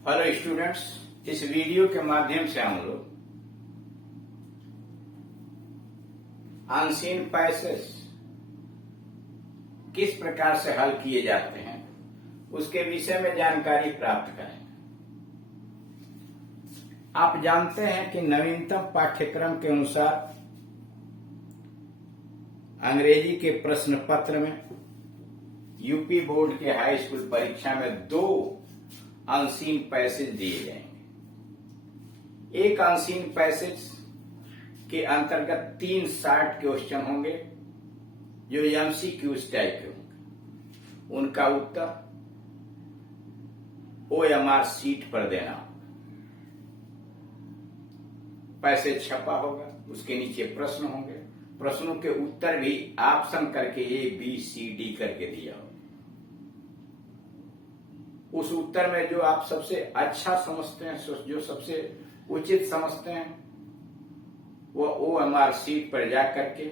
Hello students, इस video के माध्यम से हम लोग अनसीन पैसेज किस प्रकार से हल किए जाते हैं उसके विषय में जानकारी प्राप्त करेंगे। आप जानते हैं कि नवीनतम पाठ्यक्रम के अनुसार अंग्रेजी के प्रश्न पत्र में यूपी बोर्ड के हाई स्कूल परीक्षा में 2 अनसीन पैसेज दिए जाएंगे। एक अनसीन पैसेज के अंतर्गत 3 शॉर्ट क्वेश्चन होंगे जो एमसीक्यूज टाइप के होंगे। उनका उत्तर ओएमआर शीट पर देना होगा। पैसेज छपा होगा, उसके नीचे प्रश्न होंगे, प्रश्नों के उत्तर भी ऑप्शन करके ABCD करके दिया होगा। उस उत्तर में जो आप सबसे अच्छा समझते हैं, जो सबसे उचित समझते हैं, वो OMR शीट पर जा करके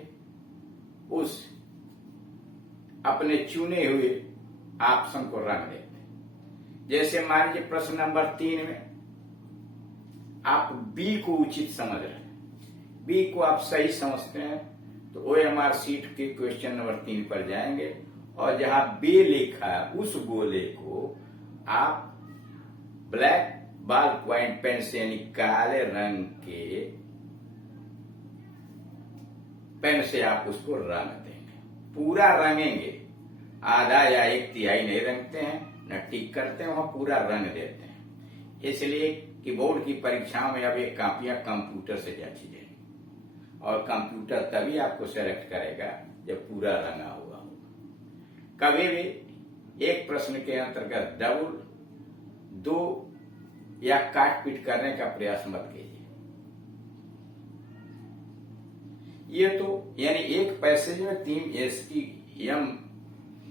उस अपने चुने हुए ऑप्शन को रंग देते हैं। जैसे मान लीजिए प्रश्न नंबर 3 में आप बी को उचित समझ रहे हैं, बी को आप सही समझते हैं, तो OMR शीट के क्वेश्चन नंबर 3 पर जाएंगे और जहां बी लिखा है उस गोले को आप ब्लैक बॉल पॉइंट पेन से यानी काले रंग के पेन से आप उसको रंग देंगे। पूरा रंगेंगे, आधा या 1/3 नहीं रंगते हैं, न टिक करते हैं, वहां पूरा रंग देते हैं। इसलिए कि बोर्ड की परीक्षाओं में अब ये कापियां कंप्यूटर से जांची जाएंगी और कंप्यूटर तभी आपको सेलेक्ट करेगा जब पूरा रंगा हुआ होगा। कभी भी एक प्रश्न के अंतर्गत डबल 2 या काट पीट करने का प्रयास मत कीजिए। ये तो यानी एक पैसेज में 3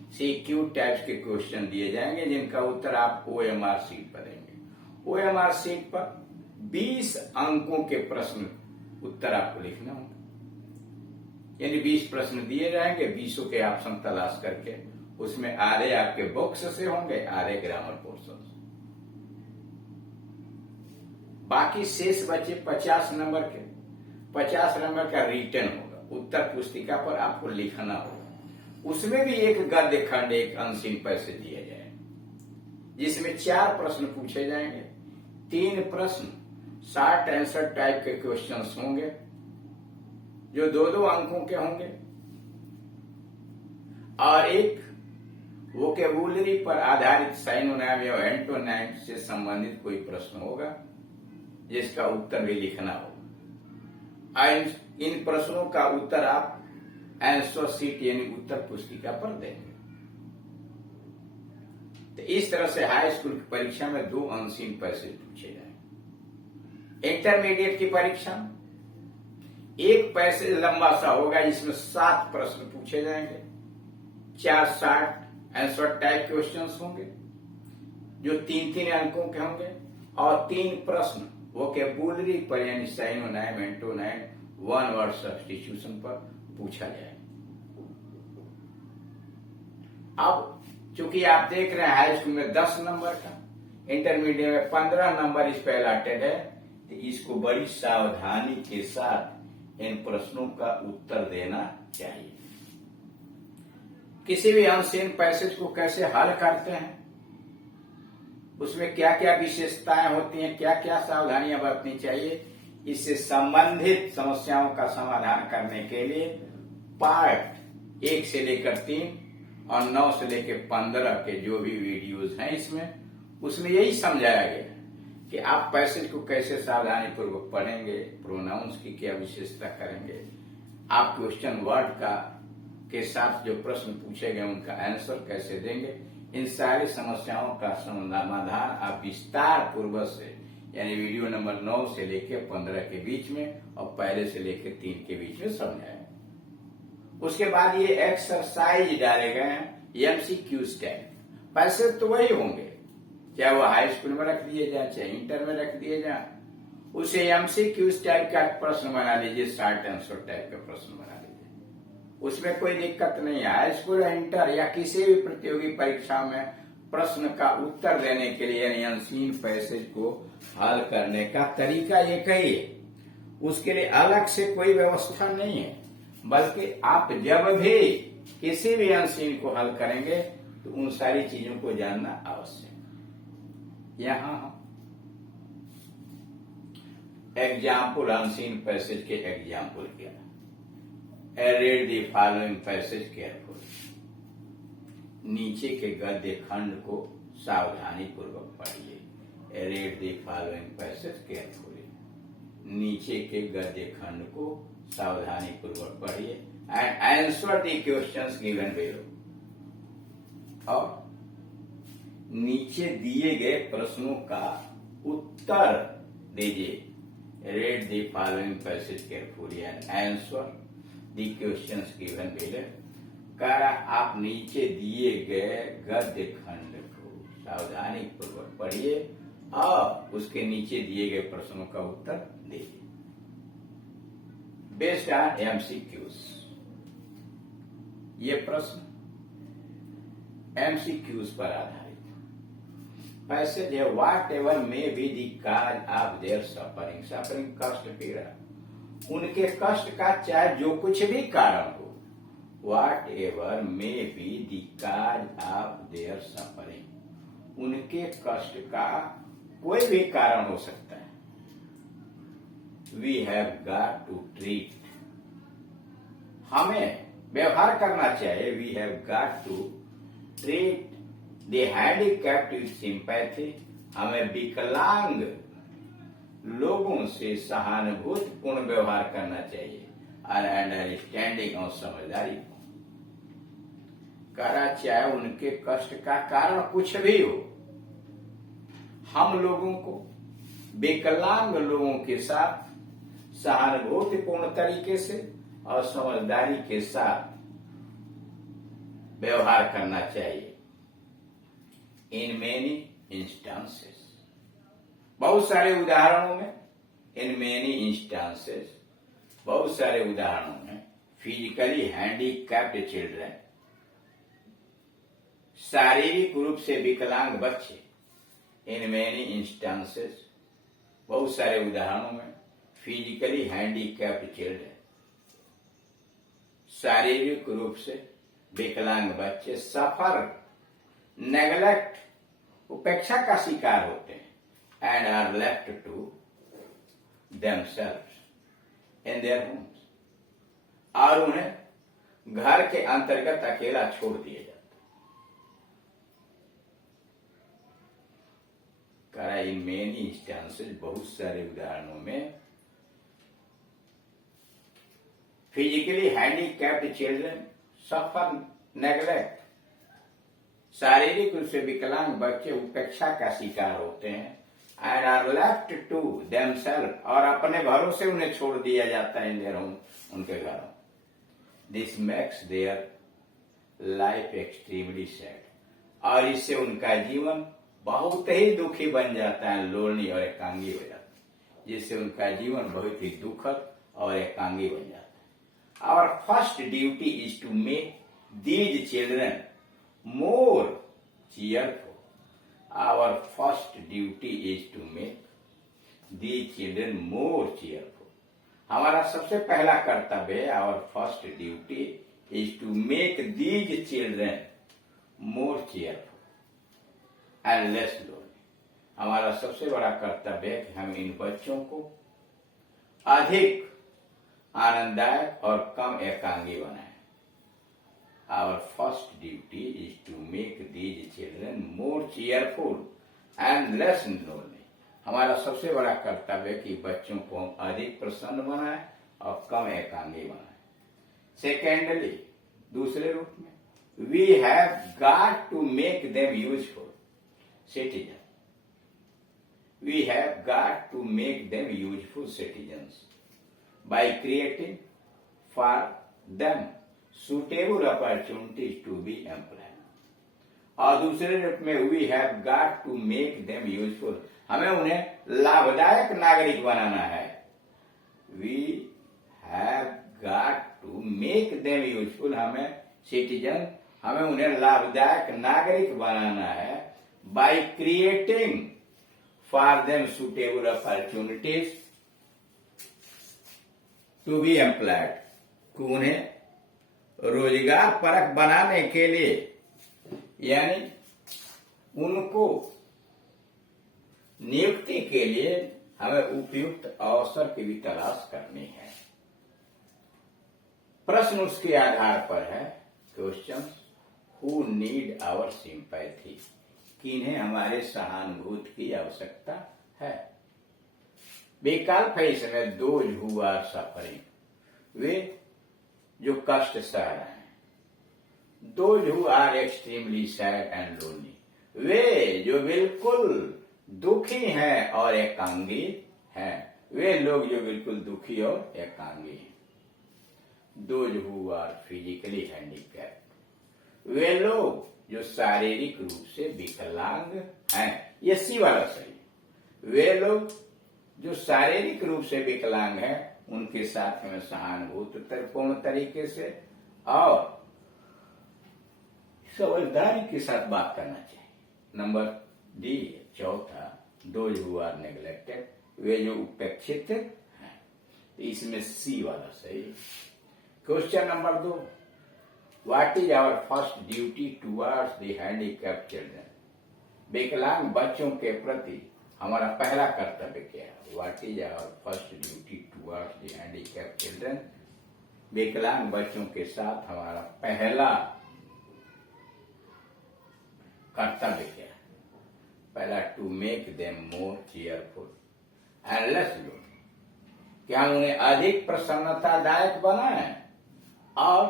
MCQ टाइप्स के क्वेश्चन दिए जाएंगे जिनका उत्तर आप OMR शीट पर देंगे। OMR शीट पर 20 अंकों के प्रश्न उत्तर आपको लिखना होगा। यानी 20 प्रश्न दिए जाएंगे, 20 के ऑप्शन तलाश करके उसमें आधे आपके बॉक्स से होंगे, आधे ग्रामर पोर्शन से। बाकी शेष बचे 50 नंबर के, 50 नंबर का रिटर्न होगा, उत्तर पुस्तिका पर आपको लिखना होगा। उसमें भी एक गद्य खंड, एक अनसीन पैसेज दिया जाए जिसमें 4 प्रश्न पूछे जाएंगे। 3 प्रश्न शॉर्ट आंसर टाइप के क्वेश्चंस होंगे जो 2-2 अंकों के होंगे और एक वोकेबुलरी पर आधारित साइनोनिम या एंटोनिम से संबंधित कोई प्रश्न होगा जिसका उत्तर भी लिखना होगा। इन प्रश्नों का उत्तर आप आंसर शीट यानी उत्तर पुस्तिका पर देंगे। तो इस तरह से हाई स्कूल की परीक्षा में 2 अनसीन पैसेज पूछे जाएंगे। इंटरमीडिएट की परीक्षा एक पैसेज लंबा सा होगा जिसमें 7 प्रश्न पूछे जाएंगे। 4 शॉर्ट आंसर टाइप क्वेश्चंस होंगे जो 3-3 अंकों के होंगे और 3 प्रश्न वोकेबुलरी पर यानी synonym, antonym, one word substitution पर पूछा जाए। अब चूंकि आप देख रहे हैं हाई स्कूल में 10 नंबर का, इंटरमीडिएट में 15 नंबर इस पे अलॉटेड है, तो इसको बड़ी सावधानी के साथ इन प्रश्नों का उत्तर देना चाहिए। किसी भी अनसीन पैसेज को कैसे हल करते हैं, उसमें क्या क्या विशेषताएं होती हैं, क्या क्या सावधानियां बरतनी चाहिए, इससे संबंधित समस्याओं का समाधान करने के लिए पार्ट 1 से लेकर 3 और 9 से लेकर 15 के जो भी वीडियोज हैं उसमें यही समझाया गया कि आप पैसेज को कैसे सावधानी पूर्वक पढ़ेंगे, प्रोनाउंस की क्या विशेषता करेंगे, आप क्वेश्चन वर्ड का के साथ जो प्रश्न पूछे गए उनका आंसर कैसे देंगे। इन सारी समस्याओं का समाधान आप विस्तार पूर्वक से यानी वीडियो नंबर 9 से लेकर 15 के बीच में और पहले से लेकर 3 के बीच में समझाएं। उसके बाद ये एक्सरसाइज डाले गए हैं MCQ टाइप। पैसेज तो वही होंगे, चाहे वो हाई स्कूल में रख दिए जाए चाहे इंटर में रख दिए जाए। उसे MCQ टाइप का प्रश्न बना लीजिए, शॉर्ट आंसर टाइप का प्रश्न बना लीजिए, उसमें कोई दिक्कत नहीं है। हाई स्कूल, इंटर या किसी भी प्रतियोगी परीक्षा में प्रश्न का उत्तर देने के लिए यानी अनसीन पैसेज को हल करने का तरीका एक ही है। उसके लिए अलग से कोई व्यवस्था नहीं है, बल्कि आप जब भी किसी भी अनसीन को हल करेंगे तो उन सारी चीजों को जानना आवश्यक है। यहां हम एग्जाम्पल अनसीन पैसेज के एग्जाम्पल किया। Read the following passage carefully. नीचे के गद्य खंड को सावधानी पूर्वक पढ़िए। Read the following passage carefully. नीचे के गद्य खंड को सावधानी पूर्वक पढ़िए and answer the questions given below. और नीचे दिए गए प्रश्नों का उत्तर दीजिए। Read the following passage carefully and answer the questions given below. आप नीचे दिए गए गद्य खंड को सावधानी पूर्वक पढ़िए और उसके नीचे दिए गए प्रश्नों का उत्तर दीजिए। बेस्ड ऑन एमसीक्यूज, ये प्रश्न एमसीक्यूज पर आधारित पैसेज है। What ever may be the cause of their suffering. Suffering कष्ट, पीड़ा, उनके कष्ट का चाहे जो कुछ भी कारण हो। Whatever may be the cause of their suffering, उनके कष्ट का कोई भी कारण हो सकता है। We have got to treat, हमें व्यवहार करना चाहिए। We have got to treat the handicapped with sympathy, हमें विकलांग लोगों से सहानुभूतिपूर्ण व्यवहार करना चाहिए और अंडरस्टैंडिंग और समझदारी को करा। चाहे उनके कष्ट का कारण कुछ भी हो, हम लोगों को विकलांग लोगों के साथ सहानुभूतिपूर्ण तरीके से और समझदारी के साथ व्यवहार करना चाहिए। इन मेनी इंस्टांसेस, बहुत सारे उदाहरणों में, इन मेनी इंस्टांसेस, बहुत सारे उदाहरणों में, फिजिकली हैंडीकैप्ड चिल्ड्रन, शारीरिक रूप से विकलांग बच्चे। इन मेनी इंस्टांसेस, बहुत सारे उदाहरणों में, फिजिकली हैंडीकैप्ड चिल्ड्रन, शारीरिक रूप से विकलांग बच्चे सफर, नेग्लेक्ट, उपेक्षा का शिकार होते हैं and are left to themselves in their homes, और उन्हें घर के अंतर्गत अकेला छोड़ दिया जाता है। इन मेनी इंस्टेंसेस, बहुत सारे उदाहरणों में, फिजिकली हैंडीकैप्ड चिल्ड्रन सफर नेग्लेक्ट, शारीरिक रूप से विकलांग बच्चे उपेक्षा का शिकार होते हैं and are left to themself, और अपने भरोसे उन्हें छोड़ दिया जाता है इन देयर होम, उनके घरों। This makes their life extremely sad, और इससे उनका जीवन बहुत ही दुखी बन जाता है, लोनली और एकांगी हो जाता है, जिससे उनका जीवन बहुत ही दुखद और एकांगी बन जाता है। Our first duty is to make these children more cheerful. Our first duty is to make these children more cheerful. हमारा सबसे पहला कर्तव्य है, our first duty is to make these children more cheerful and less lonely. हमारा सबसे बड़ा कर्तव्य है कि हम इन बच्चों को अधिक आनंददायक और कम एकांगी बनाएं। Our first duty is to make these children more cheerful and less lonely. हमारा सबसे बड़ा कर्तव्य है कि बच्चों को हम अधिक प्रसन्न बनाएं और कम एकांगी बनाएं। सेकेंडली, दूसरे रूप में, we have got to make them useful citizens. We have got to make them useful citizens by creating for them suitable opportunities to be employed. और दूसरे रूप में, we have got to make them useful, हमें उन्हें लाभदायक नागरिक बनाना है। We have got to make them useful, हमें सिटीजन, हमें उन्हें लाभदायक नागरिक बनाना है by creating for them suitable opportunities to be employed. उन्हें रोजगार परक बनाने के लिए, यानी उनको नियुक्ति के लिए हमें उपयुक्त अवसर की भी तलाश करनी है। प्रश्न उसके आधार पर है, question who need our sympathy, किन्हें हमारे सहानुभूति की आवश्यकता है। विकल्प है इसमें, दोज हु आर सफरिंग, वे जो कष्ट सह रहे हैं। Those who are extremely sad and lonely, वे जो बिल्कुल दुखी हैं और एकांगी हैं। वे लोग जो बिल्कुल दुखी और एकांगी हैं। Those who are physically handicapped, वे लोग जो शारीरिक रूप से विकलांग हैं। ये सी वाला सही। वे लोग जो शारीरिक रूप से विकलांग हैं, उनके साथ हमें सहानुभूतिपूर्ण तरीके से और समझदारी के साथ बात करना चाहिए। नंबर डी, चौथा, दोज हु आर नेग्लेक्टेड, वे जो उपेक्षित हैं। इसमें सी वाला सही। Question number 2, what is our first duty towards the handicapped children, विकलांग बच्चों के प्रति हमारा पहला कर्तव्य क्या है। What is our first duty towards the handicapped children, विकलांग बच्चों के साथ हमारा पहला कर्तव्य क्या है। पहला, to make them more cheerful and less lonely, क्या हम उन्हें अधिक प्रसन्नतादायक बनाएं और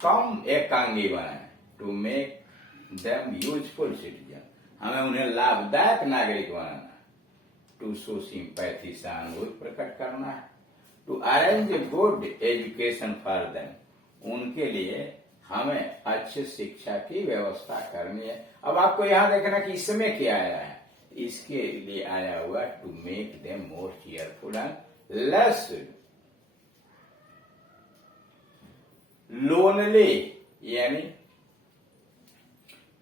कम एकांगी बनाएं। To make them useful citizen, हमें उन्हें लाभदायक नागरिक बनाना है। टू शो सिंपैथी, सहानुभूति प्रकट करना है। To arrange a good education for them, उनके लिए हमें अच्छी शिक्षा की व्यवस्था करनी है। अब आपको यहां देखना कि इसमें क्या आया है। इसके लिए आया हुआ to make them more cheerful and less lonely, यानी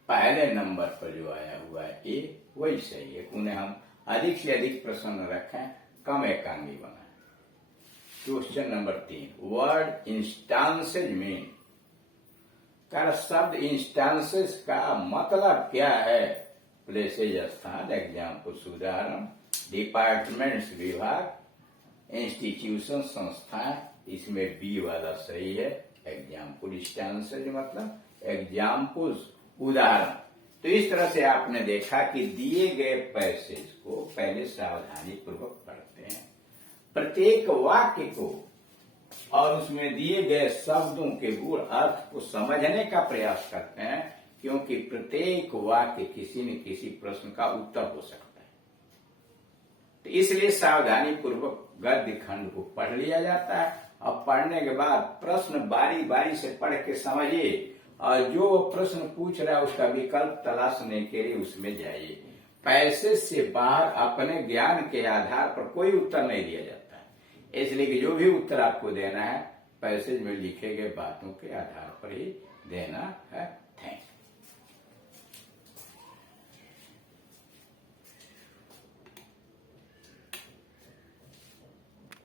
पहले नंबर पर जो आया हुआ है ये वही सही है। उन्हें हम अधिक से अधिक प्रसन्न रखें, कम एकांगी बनाएं। क्वेश्चन नंबर 3, वर्ड इंस्टांसेज मीन, शब्द इंस्टांसेस का मतलब क्या है। प्लेसेज, स्थान, एग्जाम्पल, उदाहरण, डिपार्टमेंट्स, विभाग, इंस्टीट्यूशन, संस्थाएं। इसमें बी वाला सही है। एग्जाम्पल, इंस्टांसेज मतलब एग्जाम्पल्स, उदाहरण। तो इस तरह से आपने देखा कि दिए गए पैसेज को पहले सावधानी पूर्वक पढ़ते हैं, प्रत्येक वाक्य को और उसमें दिए गए शब्दों के गुण अर्थ को समझने का प्रयास करते हैं, क्योंकि प्रत्येक वाक्य किसी न किसी प्रश्न का उत्तर हो सकता है। तो इसलिए सावधानी पूर्वक गद्य खंड को पढ़ लिया जाता है और पढ़ने के बाद प्रश्न बारी बारी से पढ़ के समझिए और जो प्रश्न पूछ रहा है उसका विकल्प तलाशने के लिए उसमें जाइए। पैसेज से बाहर अपने ज्ञान के आधार पर कोई उत्तर नहीं दिया जाता है। इसलिए कि जो भी उत्तर आपको देना है पैसेज में लिखे गए बातों के आधार पर ही देना है। Thank you.